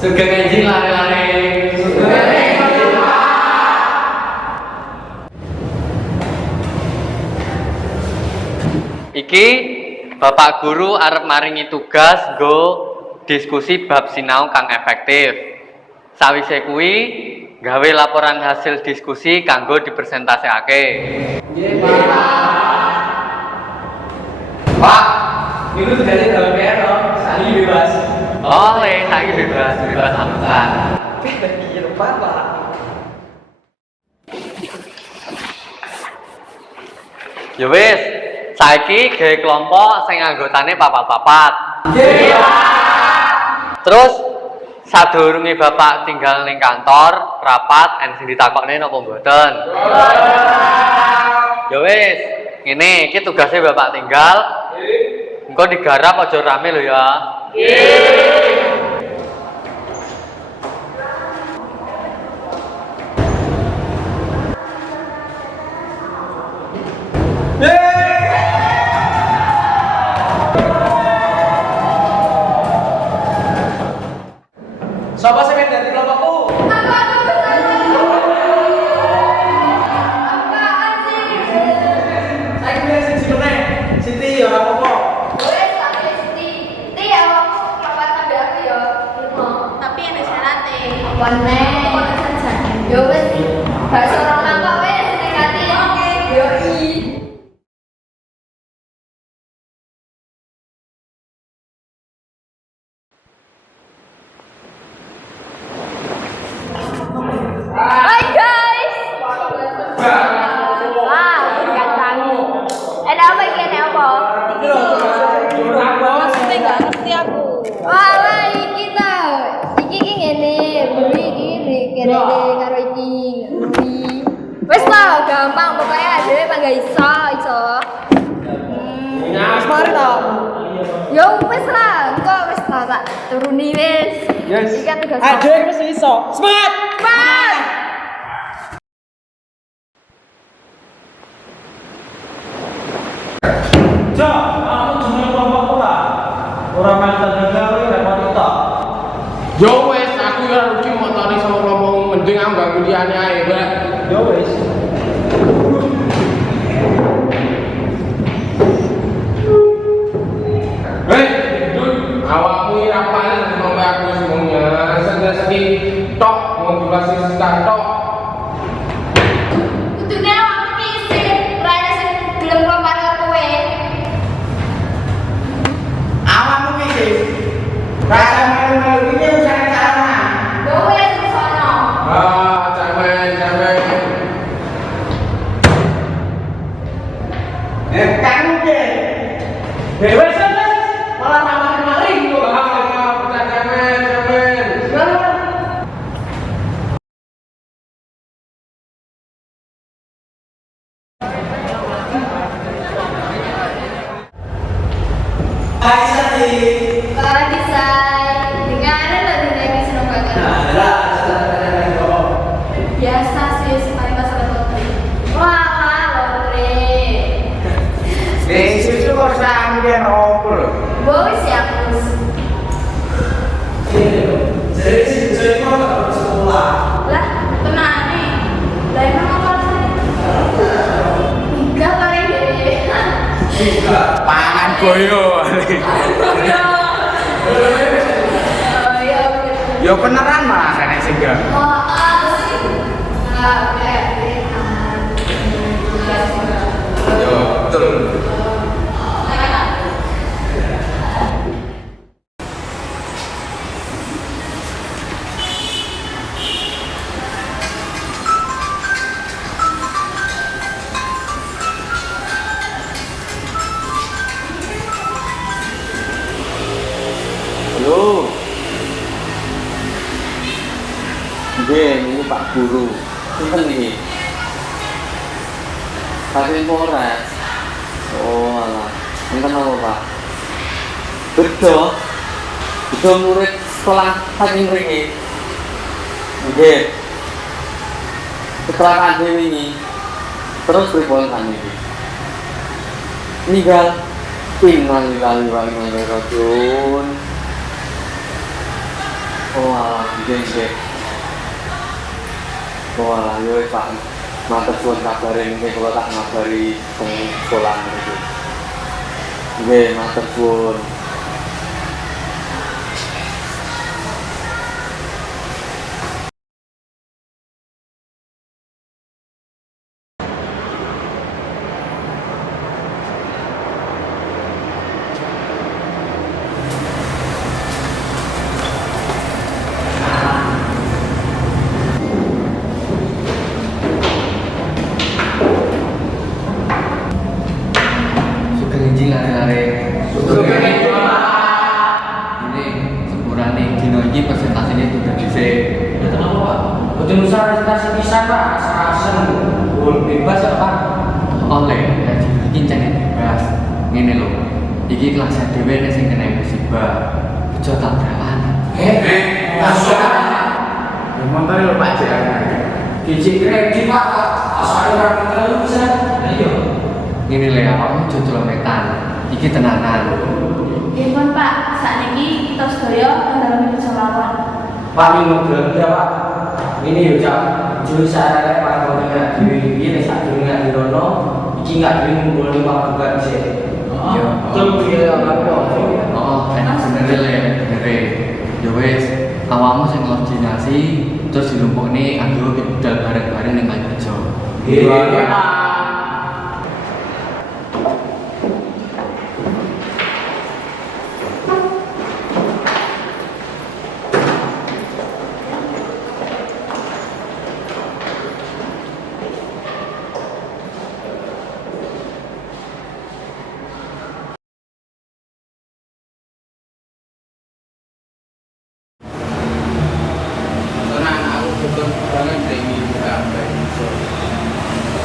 Sugeng enjing lare-lare. Iki Bapak Guru arep maringi tugas nggo diskusi bab sinau kang efektif. Sawise kuwi gawe laporan hasil diskusi kanggo dipresentasikake. Nggih, Pak. Pak, niku tugasnya gawe PR to, saiki bebas. Oleh, saiki bebas amutan. Iya, Pak. Ya wis, saiki gawe kelompok sing anggotane papat-papat. Nggih, Pak. Terus sadurunge Bapak tinggal ning kantor, rapat sing ditakokne napa mboten? Ya wis, ngene iki tugasnya Bapak tinggal. Engko digarap aja rame lho ya. Sapa sing dari kelompokku? Apaan sih? Saya kira siji meneh. Siti ya ora apa-apa. Wes tak Siti. Siti ya aku kapan tambah aku ya. Tapi enek syarate. Apa nek? Apa saja. Yo wes. Bakso orang mangkok wes ning ati. Oke. Yo i. Hai guys. Wah, gantangi. Ada apa iki nek apa? Maksudnya nggak ngerti aku. Wah, iki ta. Iki ngene, beli iki kene karo iki. Wes lah, gampang pokoknya dhewe panggah iso. Wis mari to. Yo wes lah, kok wes tak turuni wes. Yes. Iki kan tugas. Aduh, mesti iso. Semangat. Cepat. Jo, aku jenenge kelompokku lah. Ora mantan gawe repot to. Yo wes, aku ya rugi motoni sama kelompok mending aku gak kuliahnya ae, Mbak. Yo wis. Hei, Dun, awakmu ini apaan sampai aku semuanya? Segi tok, modulasi sekitar tok. Kudune awakmu iki sing rene sing gelem lompat karo kowe. Awakmu ki sih. Rasa malu-malu iki usah cara. Yo wes sono. Ah, jamen. Kamu ke? Wes malah malah maling kok. Ah, jamen. Hai Sati. Ora desain. Dengaran lo dinamik seneng banget. Biasa sih sekali masalah lotre. Wah, lotre. Susu kok sampeyan opo lho? Bos ya, Bos. Jadi sih kok tak sekolah. Lah, tenane. Lah emang apa sih? Enggak paling deh. Pangan boyo. Oh iya. Yo beneran malah kene sing gak. Oh, sih. Nah, Yo, betul. Halo. Nggih, niku Pak Guru. Sinten niki? Pak Polres. Oh, alah. Sinten apa, Pak? Bedo. Bedo murid sekolah saking mriki. Nggih. Kecelakaan dhewe ini. Terus pripun saniki? Ninggal. Innalillahi wa inna ilaihi raji'un. Oh alah, nggih. Oh alah, yo Pak. Matur suwun kabare nggih kula tak ngabari teng sekolah niku. Nggih, matur suwun. Sugeng injing lare-lare. Sugeng injing, Ini sepurane dino iki persentasine dudu dhisik. Ya kenapa Pak? Betul usah presentasi pisan Pak, asal bebas ya Pak. Oleh dadi iki jangan bebas. Ngene lho. Iki kelas dhewe nek sing kena musibah. Aja tabrakan. Asal. Motor lho Pak Jan. Gigi kredit Pak, asal ora terlalu bisa. Ayo. Ngene lho awakmu aja celometan. Iki tenanan. Nggih Pak, sakniki kita sedaya dalam selawat. Pak minum dulu ya Pak. Ini yo Cak, jujur saya Pak kalau nggak diri ini saat dulu nggak di Rono, iki nggak diri ngumpul di Pak juga bisa. Yo. Betul dia nggak Oh, enak bener le, bener. Ya wis, awakmu sing koordinasi terus dilumpukne anggo budal bareng-bareng ning Kalbejo. Iya Pak. Tenang, aku betul banget ini sampai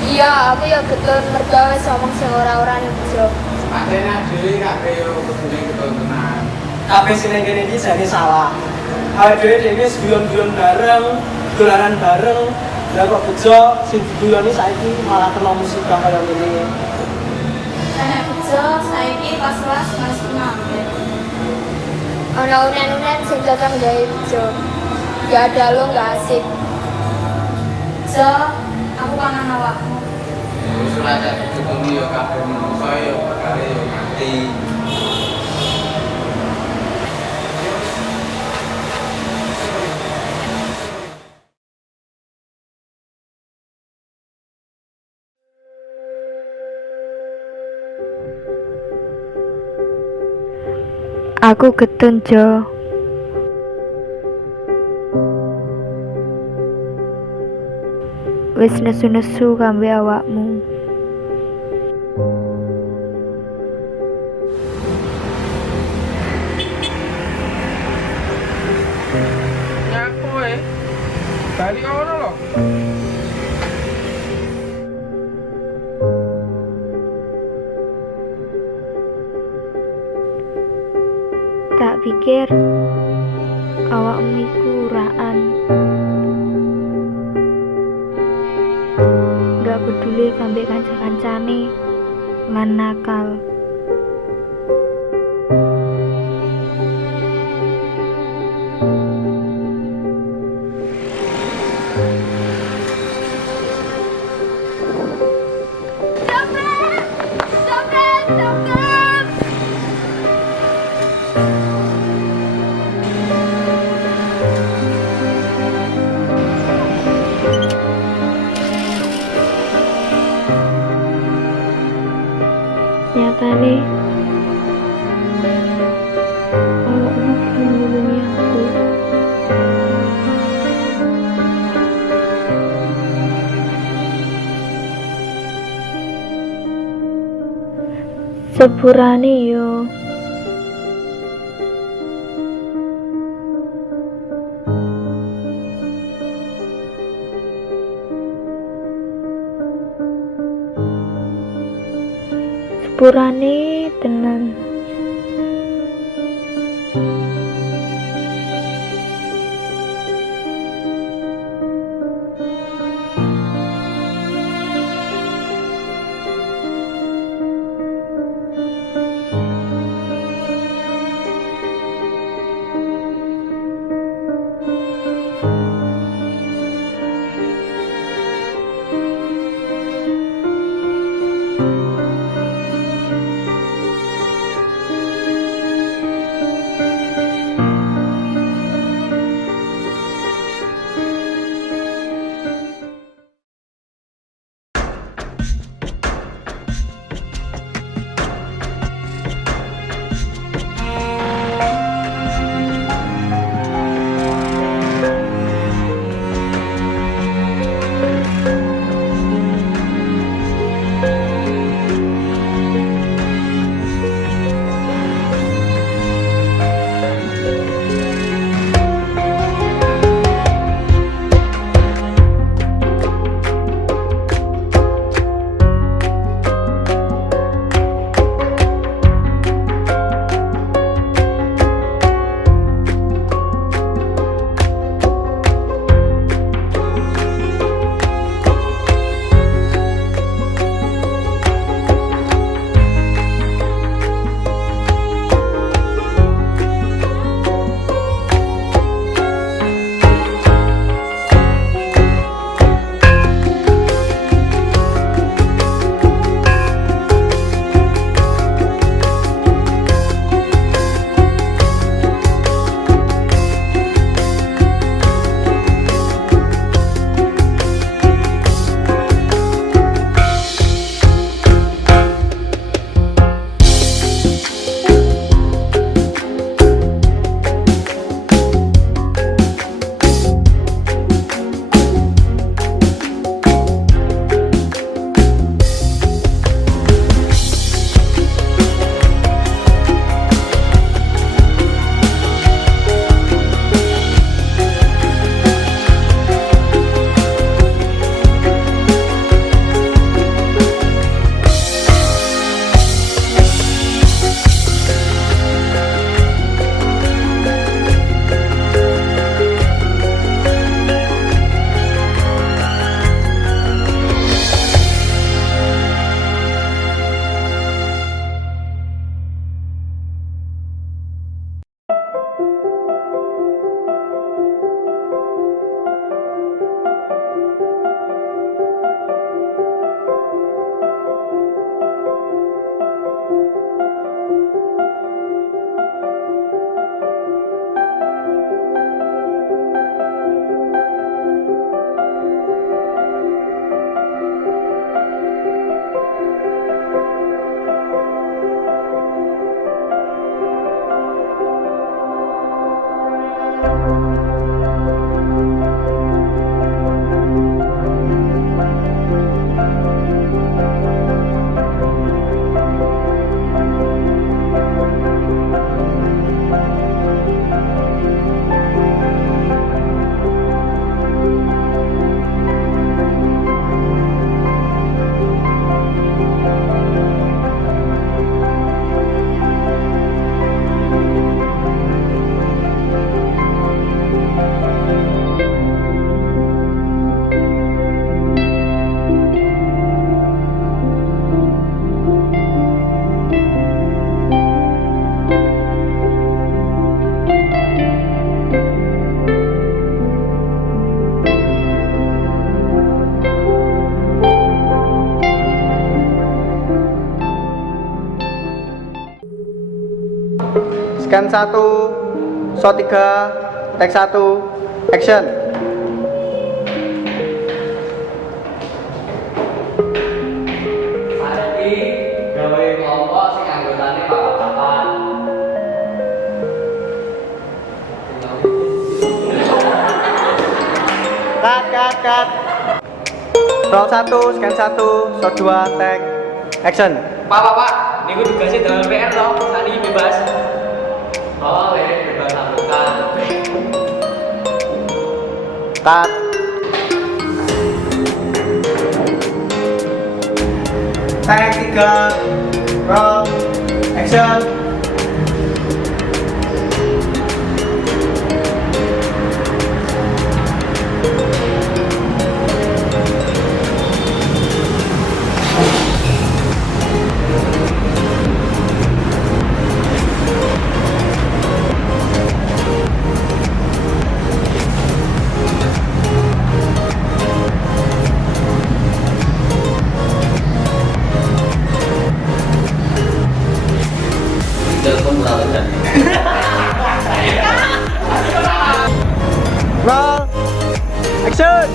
Iya, aku ya getun mergo wis omong sing ora-ora ning bojo. Patena dhewe kabeh yo kudune betul tenang. Kabeh sing kene iki jane salah. Awake dhewe wis guyon-guyon bareng, dolanan bareng. Lah kok bejo sing diguyoni saiki malah kena musibah kaya ngene. Nek bojo saiki pas kelas kelas 6. Ana unen-unen sing cocok gawe bojo. Gak ada lo gak asik. Jo, aku kangen awakmu. Wis ora ada ketemu yo kabeh menungso yo perkara yo mati. Aku getun Jo. Wis nesu-nesu kambe awakmu. Nyaku bali ono lho. Tak pikir awakmu iku uraan. Gak peduli kambe kanca-kancane lan nakal. Nyatane awakmu belum nulungi aku. Sepurane yo sepurane tenan. Scan 1, shot 3, take 1, action. Saiki gawe kelompok sing anggotane papat-papat. Cut. Roll 1, scan 1, shot 2, take, action. Pak, niku tugasnya dalam PR loh, saat ini bebas. Oh, bebas sambutan. Cut. Take 3, roll, action. Telepon berapa jam? Roll, action.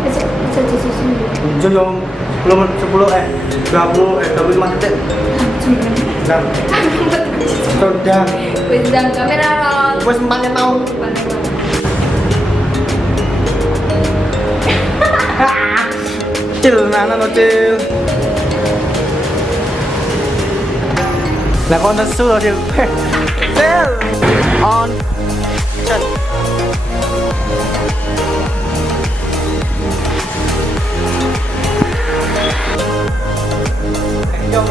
Bisa disusun dulu. Jom 25 detik. Jam. Sudah. Wis jam kamera roll. Wes emaknya mau. Cil, nana lo cil. Lah kon nesu lo cil. Cil. On. Action. Yo,